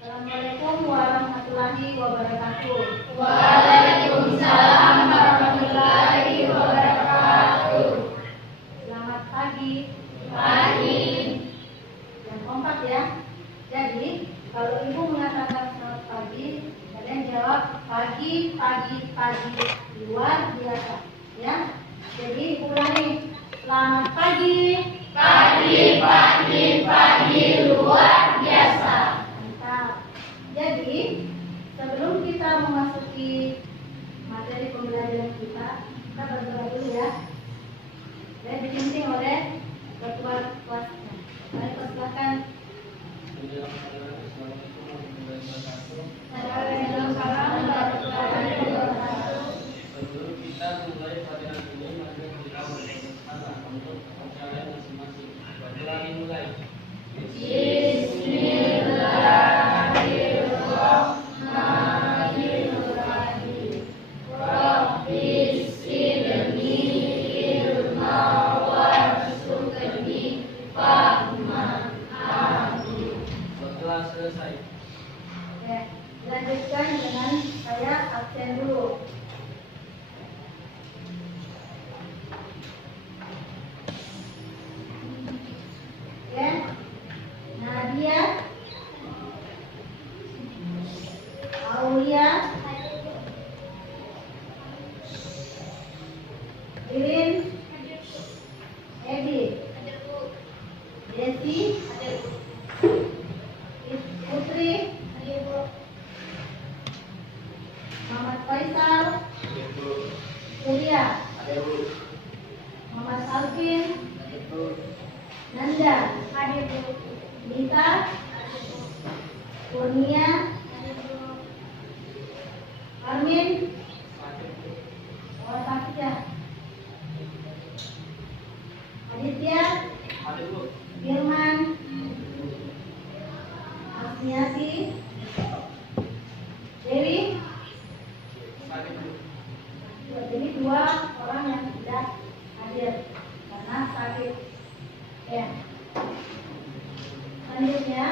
Assalamualaikum warahmatullahi wabarakatuh. Waalaikumsalam warahmatullahi wabarakatuh. Selamat pagi. Pagi. Yang kompak ya. Jadi kalau ibu mengatakan selamat pagi, kalian jawab pagi, pagi, pagi, luar biasa. Ya. Jadi ibu ulangi. Selamat pagi. Pagi, pagi, pagi, luar biasa. Mantap. Jadi sebelum kita memasuki materi pembelajaran kita berdoa dulu ya. Dan dipimpin oleh ketua kelasnya. Mari persilakan. Waalaikumsalam warahmatullahi wabarakatuh. Sebelum kita mulai pelajaran ini, mari kita bersama untuk percaya masing-masing. Berdoa mulai. Bismillahirrahmanirrahim. Rabbi zidni ilma warzuqni fahman. Amin. Setelah selesai, Oke, lanjutkan dengan saya absen dulu. Oke, Nadia, Aulia, Irin, Edi, Desi, Putri, Muhammad Faisal, Surya, Muhammad Alvin, Nanda, Nita, Kurnia, Armin, sakit ya, Aditya, Firman, Asmiati, Dewi. Ini dua orang yang tidak hadir karena sakit. Ya. Selanjutnya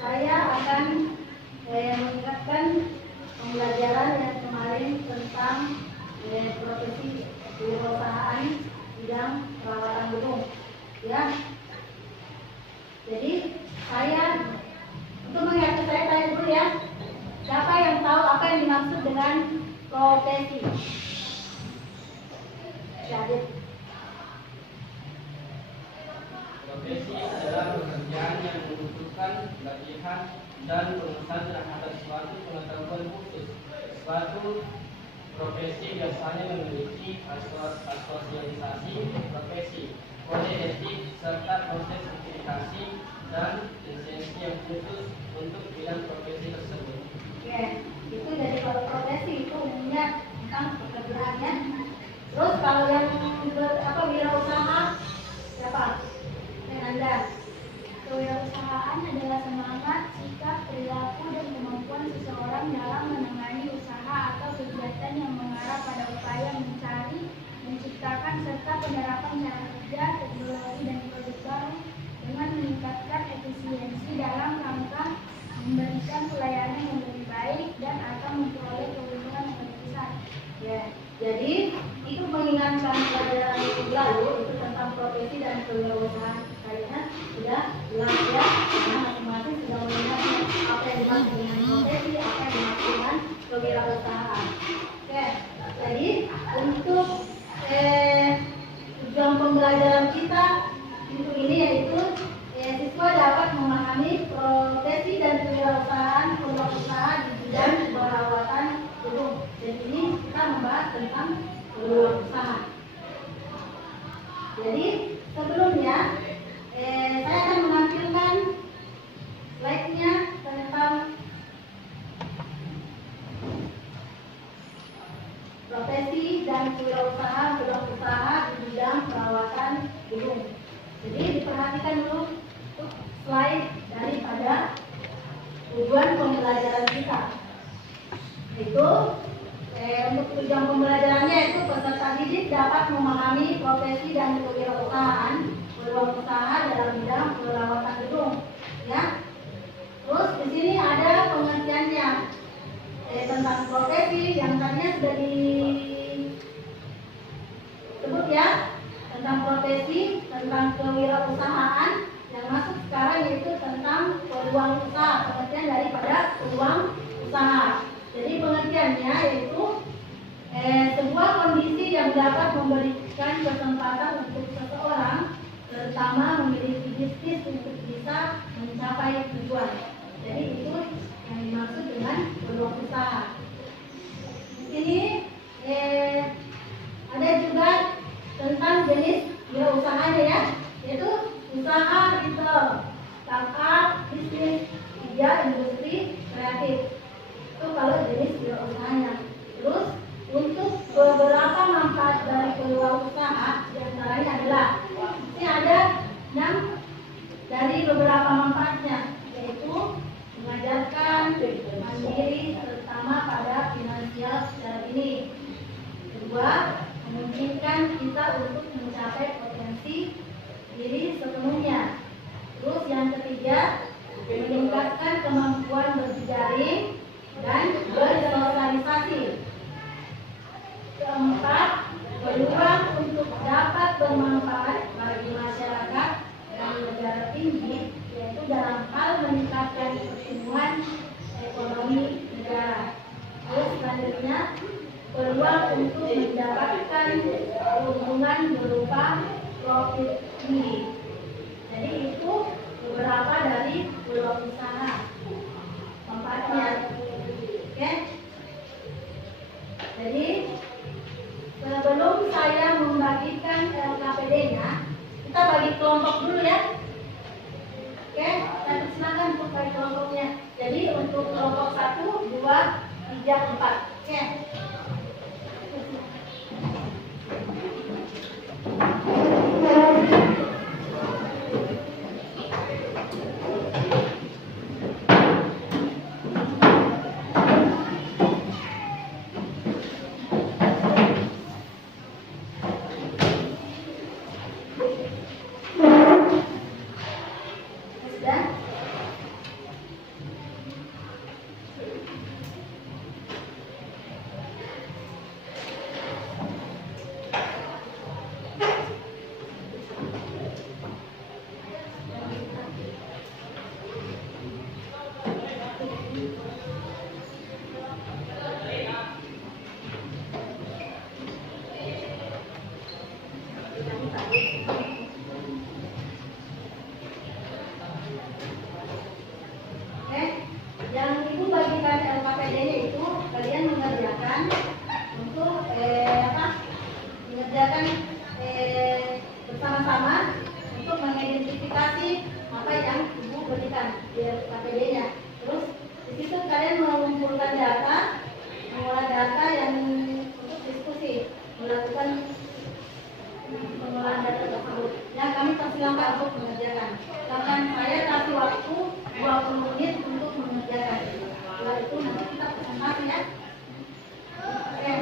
saya akan mengingatkan pembelajaran yang kemarin tentang profesi kewirausahaan bidang perawatan gedung. Ya. Jadi saya untuk mengingatkan saya tanya dulu ya. Siapa yang tahu apa yang dimaksud dengan profesi? Jadi profesi adalah pekerjaan yang membutuhkan latihan dan pengusahaan terhadap suatu pengetahuan khusus. Suatu profesi biasanya memiliki asosialisasi profesi, kode etik, serta proses sertifikasi dan lisensi yang khusus untuk bidang profesi tersebut. oke, itu dari kalau profesi itu umumnya tentang pekerjaannya. Terus kalau yang wirausaha siapa? Dan Anda. Kewirausahaan adalah semangat, sikap, perilaku, dan kemampuan seseorang dalam menangani usaha atau kegiatan yang mengarah pada upaya mencari, menciptakan, serta penerapan cara kerja, teknologi, dan produk baru dengan meningkatkan efisiensi dalam rangka memberikan pelayanan yang lebih baik dan akan memperoleh keuntungan yang lebih besar. Ya, jadi itu mengingatkan pelajaran yang lalu itu tentang profesi dan kewirausahaan. Kayaknya sudah jelas ya, karena masing-masing sudah mengingatkan apa yang dimaksud dengan profesi, apa yang dimaksud dengan kewirausahaan. Oke, jadi untuk tujuan pembelajaran kita untuk ini yaitu siswa dapat memahami profesi dan kewirausahaan pembuat usaha di bidang perawatan gedung. Jadi ini kita membahas tentang kewirausahaan. Jadi sebelumnya saya akan menampilkan slide-nya tentang profesi dan kewirausahaan pembuat usaha di bidang perawatan gedung. Jadi diperhatikan dulu untuk slide daripada tujuan pembelajaran kita. Itu untuk tujuan pembelajarannya itu peserta didik dapat memahami profesi dan kewirausahaan peluang usaha dalam bidang perawatan gedung. Ya. Terus di sini ada tentang profesi yang tadinya sudah disebut ya, tentang profesi, tentang kewirausahaan. Yang masuk sekarang yaitu tentang peluang usaha, pengertian daripada peluang usaha. Jadi pengertiannya yaitu sebuah kondisi yang dapat memberikan kesempatan untuk seseorang terutama memiliki bisnis untuk bisa mencapai tujuan. Jadi itu yang dimaksud dengan peluang usaha. Di sini ada juga tentang jenis wirausaha ya, yaitu usaha retail, startup, bisnis, industri kreatif. Itu kalau jenis wirausahanya. Terus untuk beberapa manfaat dari peluang usaha diantaranya adalah ini ada 6 dari beberapa manfaatnya, yaitu mengajarkan mandiri terutama pada finansial secara ini. Kedua, memungkinkan kita untuk mencapai potensi diri sepenuhnya. Terus yang ketiga, meningkatkan kemampuan berjejaring dan bersosialisasi. Keempat, peluang untuk dapat bermanfaat bagi masyarakat dan negara tinggi, yaitu dalam hal meningkatkan pertumbuhan ekonomi negara. Terus selanjutnya, peluang untuk mendapatkan keuntungan berupa profit tinggi. Jadi itu beberapa dari peluang usaha manfaatnya. Oke. Jadi sebelum saya membagikan LKPD-nya, kita bagi kelompok dulu ya. Oke, dan silakan untuk bagi kelompoknya. Jadi untuk kelompok 1, 2, 3, 4. Oke. bersama-sama untuk mengidentifikasi apa yang Ibu berikan di KPD-nya. Terus di situ kalian mengumpulkan data, mengolah data yang untuk diskusi, melakukan pengolahan data tersebut. Ya, kami persilakan untuk mengerjakan. Silakan saya kasih waktu 20 menit untuk mengerjakan. Setelah itu nanti kita presentasi ya. Oke.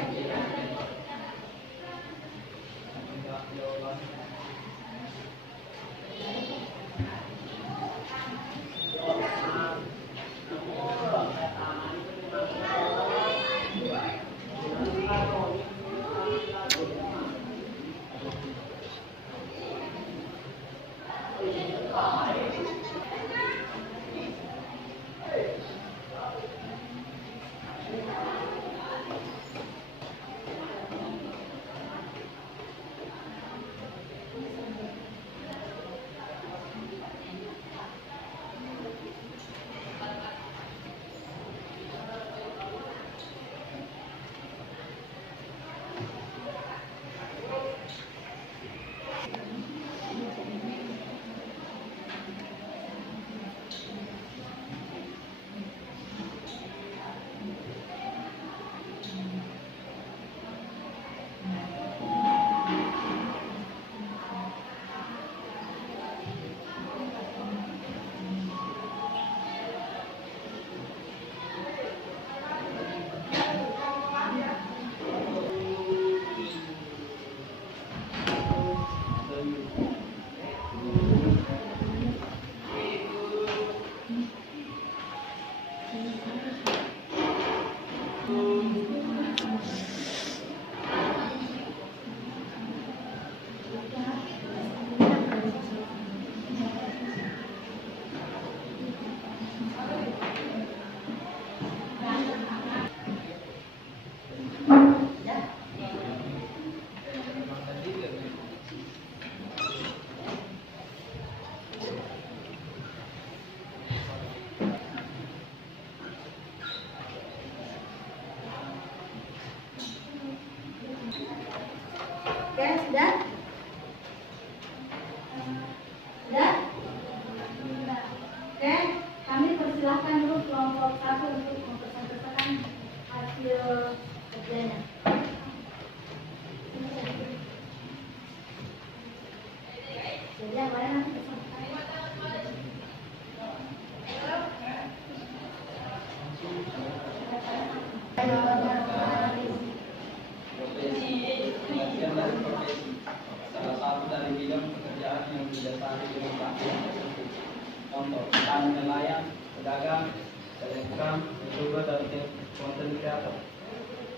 contoh petani, nelayan, pedagang, selebgram, youtuber, dan konten kreator.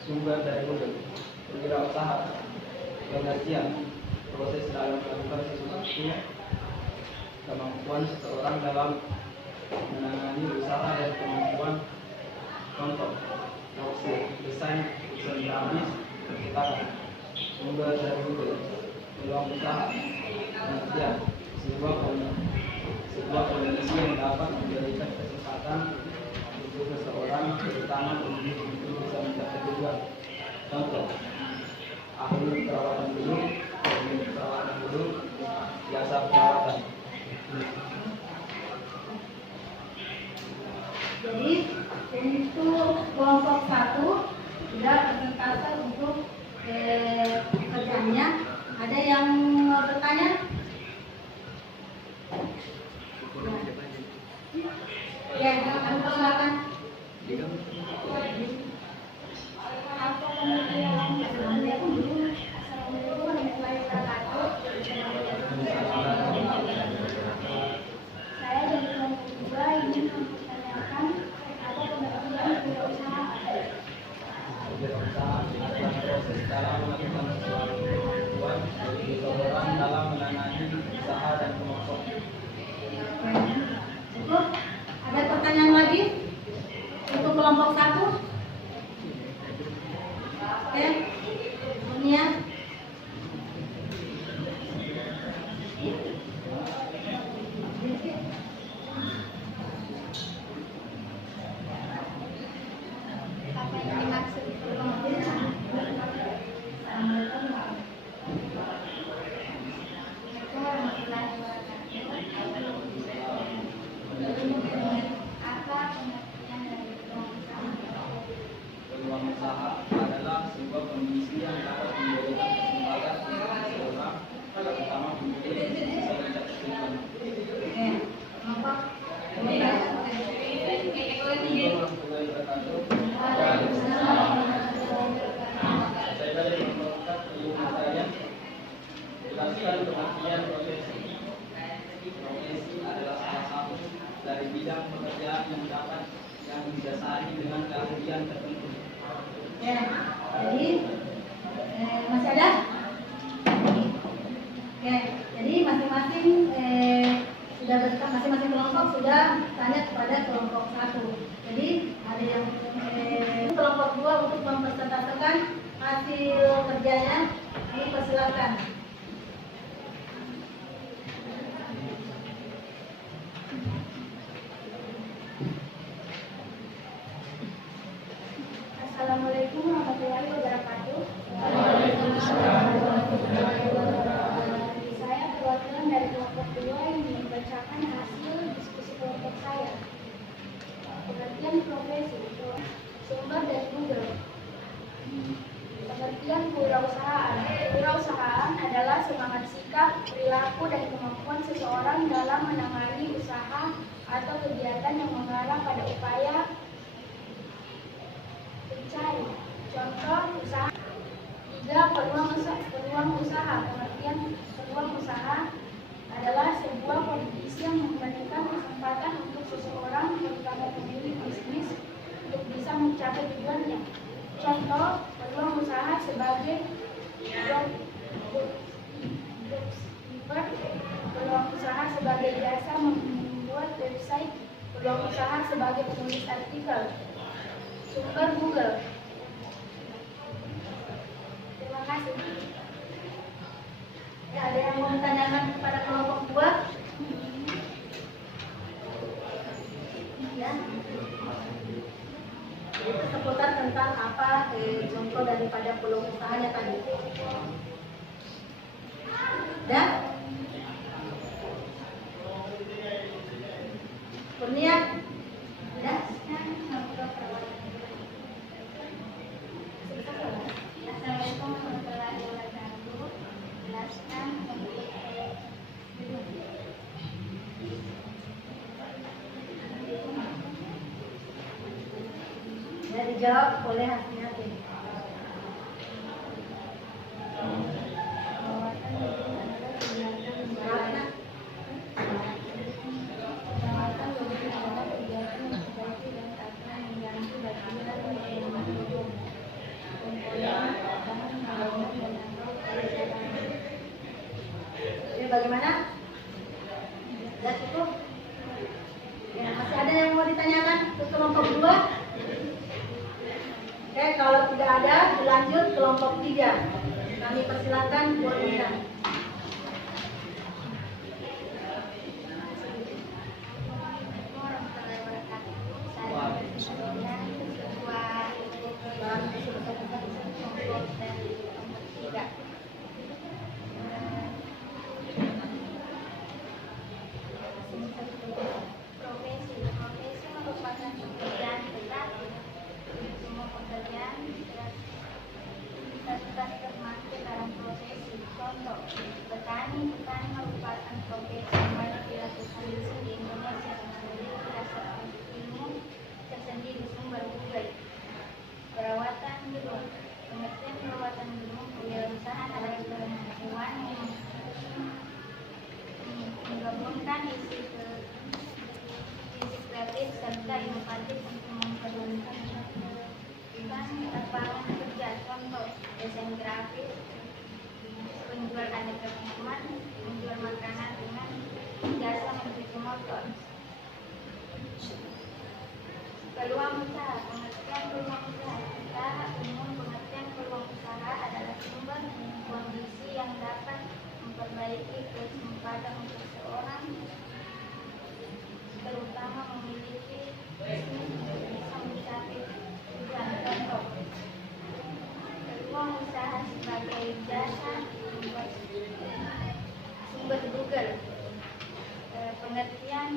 Sumber dari Google, berwirausaha, pengertian, proses dalam melakukan sesuatu, kemampuan seseorang dalam menangani usaha dan kemampuan. Contoh, tafsir, desain, grafis, perputaran. Sumber dari Google, peluang usaha, pengertian, sebuah kondisi yang dapat memberikan kesempatan untuk seseorang, terutama untuk bisa mencapai tujuan. Contoh, ahli perawatan gedung, jasa perawatan. Jadi untuk kelompok 1 sudah persentase untuk kerjanya. Ada yang mau bertanya? Ya, kami persilakan. Apa pengertian? Assalamualaikum warahmatullahi wabarakatuh. Saya dari kelompok 2 ingin mempertanyakan apa pengertian kewirausahaan. Kewirausahaan adalah proses dalam melakukan sesuatu kemampuan seseorang dalam menangani usaha dan kemampuan. Cukup? Ada pertanyaan lagi untuk kelompok 1? Oke, Dunia. Apa yang dimaksud apa pengertian dari kewirausahaan? Peluang usaha adalah sebuah kondisi yang dapat memberikan kesempatan untuk seseorang, terutama untuk bisa mencapai tujuan. Oke, kelompok. Saya dari Fakultas Ilmu Pertanian. Jelaskan pengertian profesi. Profesi adalah salah satu dari bidang pekerjaan yang didasari dengan keahlian tertentu. Ya, jadi masih ada? Oke, jadi masing-masing masing-masing kelompok sudah tanya kepada kelompok 1. Jadi ada yang kelompok 2 untuk mempresentasikan hasil kerjanya. Ini persilakan. Assalamualaikum warahmatullahi wabarakatuh. Saya perwakilan dari kelompok 2 yang membacakan hasil diskusi kelompok saya. Pengertian profesi. Sumber dari Google. Pengertian kewirausahaan. Kewirausahaan adalah semangat sikap, perilaku, dan kemampuan seseorang dalam menangani usaha atau kegiatan yang mengarah pada upaya mencari. Contoh usaha. 3. Peluang usaha. Pengertian peluang usaha adalah sebuah kondisi yang memberikan kesempatan untuk seseorang, terutama pemilik bisnis, untuk bisa mencapai tujuannya. Contoh peluang usaha sebagai dropshipper, peluang usaha sebagai jasa membuat website, peluang usaha sebagai penulis artikel. Sumber Google. Terima kasih. Ya, ada yang mau menanyakan kepada kelompok 2? Ya. Itu seputar tentang apa contoh daripada peluang usahanya tadi. Dan Kurnia, ya. Assalamualaikum warahmatullahi wabarakatuh. Jelaskan Ya, dijawab oleh Hasniati. daripada dilanjut kelompok 3. Kami persilakan Bu Nina. Profesi merupakan pekerjaan berat. Semua pekerjaan kita termasuk dalam profesi. Contoh, petani merupakan profesi yang banyak dilakukan di Indonesia dan memiliki berdasarkan ilmu tersendiri sumber budaya. Perawatan gedung, pengertian perawatan gedung kewirausahaan adalah hewan yang menggabungkan isi kreatif serta inovatif untuk memperlukan lapangan kerja. Contoh, desain grafis, penjual aneka minuman, menjual makanan dengan jasa mencuci motor. Peluang usaha, pengertian peluang usaha. Secara umum, pengertian peluang usaha adalah sumber kondisi yang dapat memperbaiki kesempatan untuk seorang, terutama memiliki bisnis bisa mencapai tujuan. Contoh, peluang usaha sebagai jasa sumber Google. Pengertian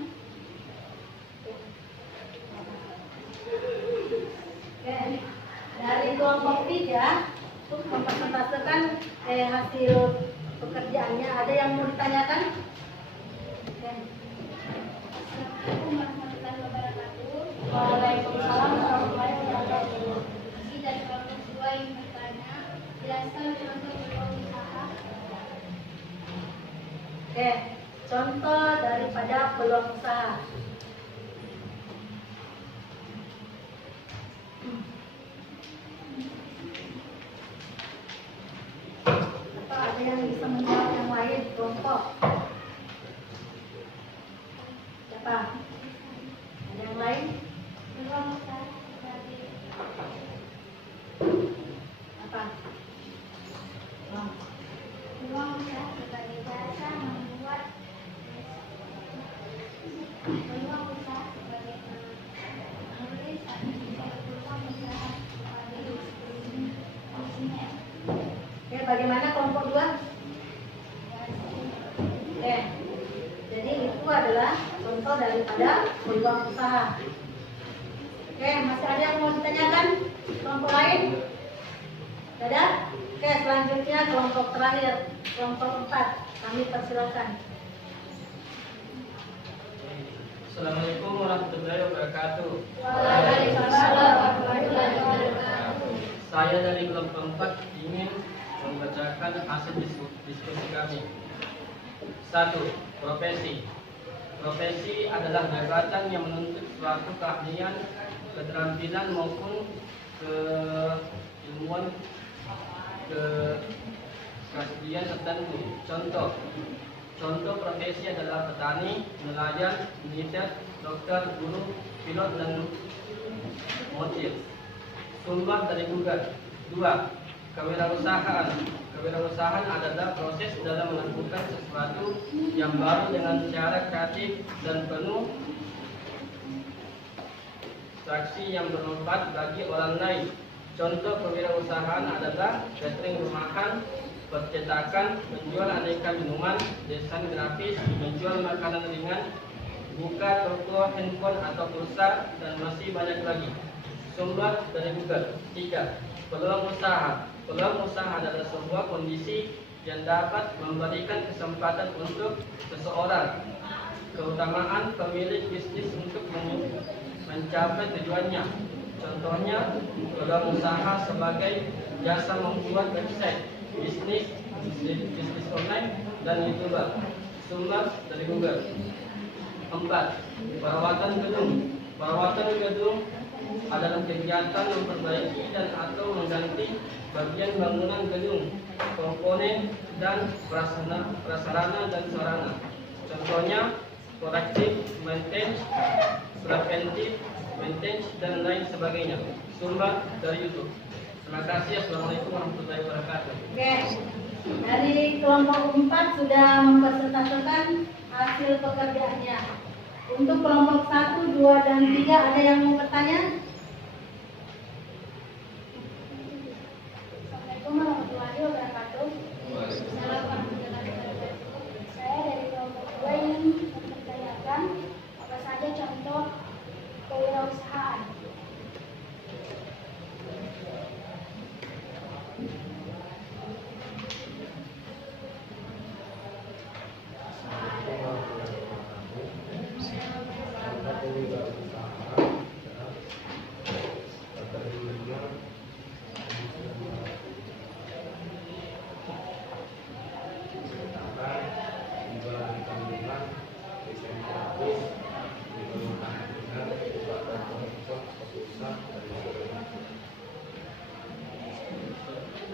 Dari kelompok 3 untuk mempresentasikan hasil pekerjaannya. Ada yang mau ditanyakan? Assalamualaikum warahmatullahi wabarakatuh. Waalaikumsalam warahmatullahi wabarakatuh. Isi dari kelompok 2 yang bertanya, jelaskan contoh peluang usaha. Contoh daripada peluang usaha. Atau ada yang bisa menjawab yang lain kelompok? Siapa? Ada yang lain? Peluang usaha sebagai Apa? peluang usaha sebagai jasa membuat peluang usaha sebagai penulis atau peluang usaha sebagai bisnis. Bagaimana kelompok 2? Jadi itu adalah contoh daripada peluang usaha. Masih ada yang mau ditanyakan? Kelompok lain? Ada? Selanjutnya kelompok terakhir, kelompok 4. Kami persilakan. Assalamualaikum warahmatullahi wabarakatuh. Waalaikumsalam warahmatullahi wabarakatuh. Saya dari kelompok 4 ingin membacakan hasil diskusi kami. 1. Profesi. Profesi adalah jabatan yang menuntut suatu keahlian, keterampilan maupun keilmuan keahlian tertentu. Contoh profesi adalah petani, nelayan, militer, dokter, guru, pilot, dan mobil. Sumber dari Google. 2. Kewirausahaan. Kewirausahaan adalah proses dalam melakukan sesuatu yang baru dengan cara kreatif dan penuh saksi yang bermanfaat bagi orang lain. Contoh kewirausahaan adalah catering rumahan, percetakan, menjual aneka minuman, desain grafis, menjual makanan ringan, buka toko handphone atau pulsa, dan masih banyak lagi. Sumber dari Google. 3. Peluang usaha. Peluang usaha adalah sebuah kondisi yang dapat memberikan kesempatan untuk seseorang, keutamaan pemilik bisnis untuk mencapai tujuannya. Contohnya, peluang usaha sebagai jasa membuat website, bisnis online, dan YouTuber. Sumber dari Google. 4. Perawatan gedung. Perawatan gedung adalah kegiatan memperbaiki dan atau mengganti bagian bangunan gedung, komponen, dan prasarana dan sarana. Contohnya, korektif, maintenance, preventif, maintenance, dan lain sebagainya. Sumber dari YouTube. Terima kasih. Assalamualaikum warahmatullahi wabarakatuh. Oke, dari kelompok 4 sudah mempresentasikan hasil pekerjaannya. Untuk kelompok 1, 2, dan 3 ada yang mau bertanya? Assalamualaikum warahmatullahi wabarakatuh. Saya dari kelompok 2 ingin mempertanyakan apa saja contoh kewirausahaan.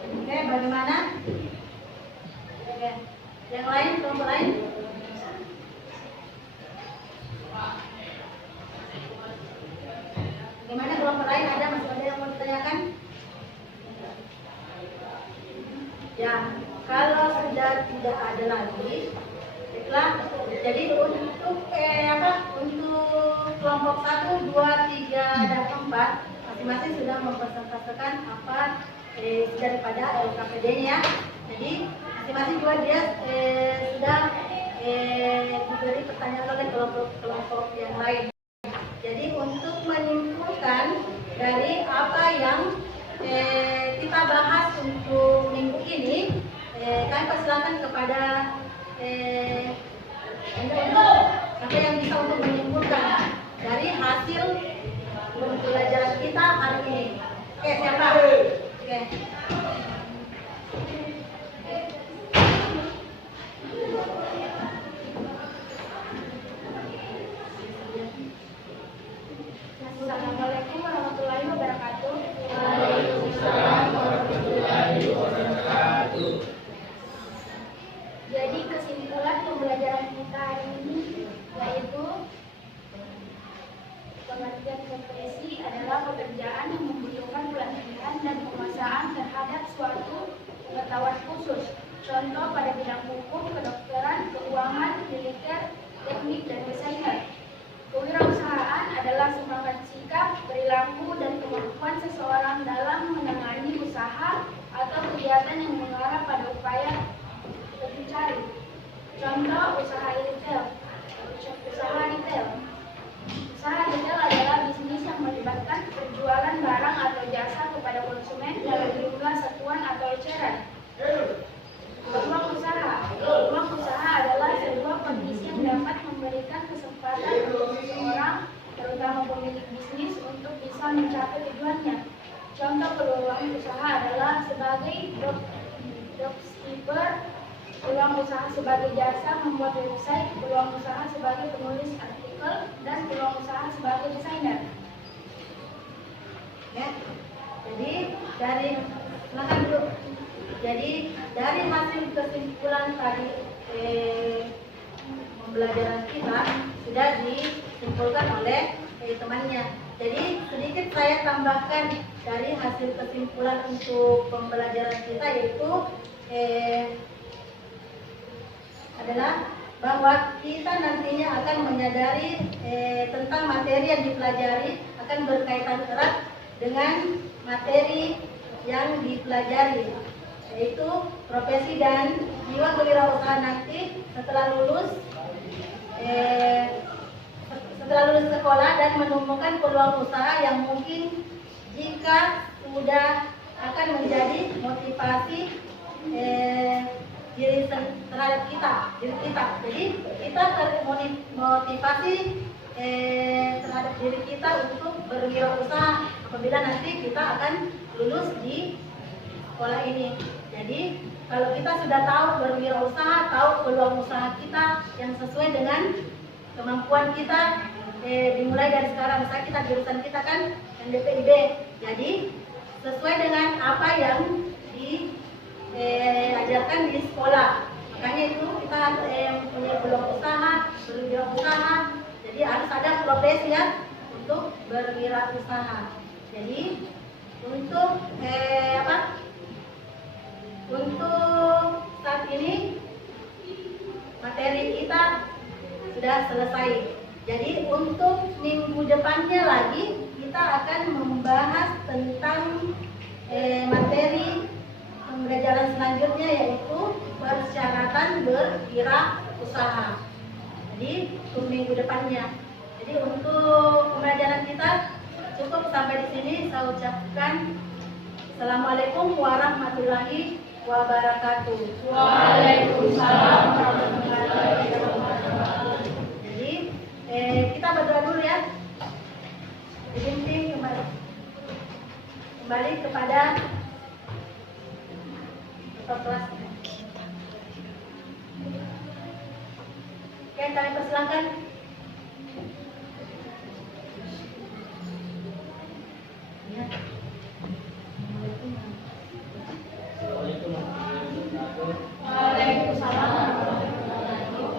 Oke, bagaimana? Oke, yang lain, kelompok lain? Bagaimana kelompok lain? Masih ada yang mau ditanyakan? Ya, kalau sudah tidak ada lagi, baiklah. Jadi untuk untuk kelompok 1, 2, 3, dan 4 masing-masing sudah mempresentasikan apa daripada LKPD-nya. Jadi masing-masing juga dia sudah diberi pertanyaan oleh kelompok yang lain. Jadi untuk menyimpulkan dari apa yang kita bahas untuk minggu ini, kami persilakan kepada untuk apa yang bisa untuk menyimpulkan dari hasil pembelajaran kita hari ini. Oke, siapa? Oke. Assalamualaikum warahmatullahi wabarakatuh. Waalaikumsalam warahmatullahi wabarakatuh. Jadi kesimpulan pembelajaran kita hari ini yaitu pengertian profesi adalah pekerjaan yang membutuhkan pelatihan dan penguasaan terhadap suatu pengetahuan khusus. Contoh pada bidang hukum, kedokteran, keuangan, militer, teknik, dan desainer. Kewirausahaan adalah semangat sikap, perilaku, dan kemampuan seseorang dalam menangani usaha atau kegiatan yang mengarah pada upaya mencari. Contoh usaha retail. Usaha retail adalah bisnis yang melibatkan penjualan barang atau jasa kepada konsumen dalam jumlah satuan atau eceran. Peluang usaha adalah sebuah kondisi yang dapat memberikan kesempatan untuk seseorang, terutama pemilik bisnis, untuk bisa mencapai tujuannya. Contoh peluang usaha adalah sebagai dropshipper, peluang usaha sebagai jasa membuat website, peluang usaha sebagai penulis artikel, dan peluang usaha sebagai desainer. Ya. Jadi dari silakan dulu. Jadi dari hasil kesimpulan tadi pembelajaran kita sudah disimpulkan oleh temannya. Jadi sedikit saya tambahkan dari hasil kesimpulan untuk pembelajaran kita yaitu adalah bahwa kita nantinya akan menyadari tentang materi yang dipelajari akan berkaitan erat dengan materi yang dipelajari, yaitu profesi dan jiwa kewirausahaan nanti setelah lulus sekolah dan menemukan peluang usaha yang mungkin jika sudah akan menjadi motivasi diri terhadap diri kita. Jadi kita termotivasi terhadap diri kita untuk berwirausaha apabila nanti kita akan lulus di sekolah ini. Jadi kalau kita sudah tahu berwirausaha, tahu peluang usaha kita yang sesuai dengan kemampuan kita, dimulai dari sekarang. Misalnya kita jurusan kita kan NDPIB, jadi sesuai dengan apa yang diajarkan di sekolah. Makanya itu kita punya peluang usaha, berwirausaha. Jadi harus ada profesi ya untuk berwirausaha. Jadi Untuk Untuk saat ini materi kita sudah selesai. Jadi untuk minggu depannya lagi kita akan membahas tentang materi pembelajaran selanjutnya, yaitu persyaratan berwirausaha. Jadi untuk minggu depannya. Jadi untuk pembelajaran kita cukup sampai di sini. Saya ucapkan Assalamualaikum warahmatullahi wabarakatuh. Waalaikumsalam warahmatullahi wabarakatuh. Jadi kita berdoa dulu ya. Dibimbing kembali kepada kelas. Oke, kami persilakan. Ya. Assalamualaikum warahmatullahi wabarakatuh. Waalaikumsalam warahmatullahi wabarakatuh.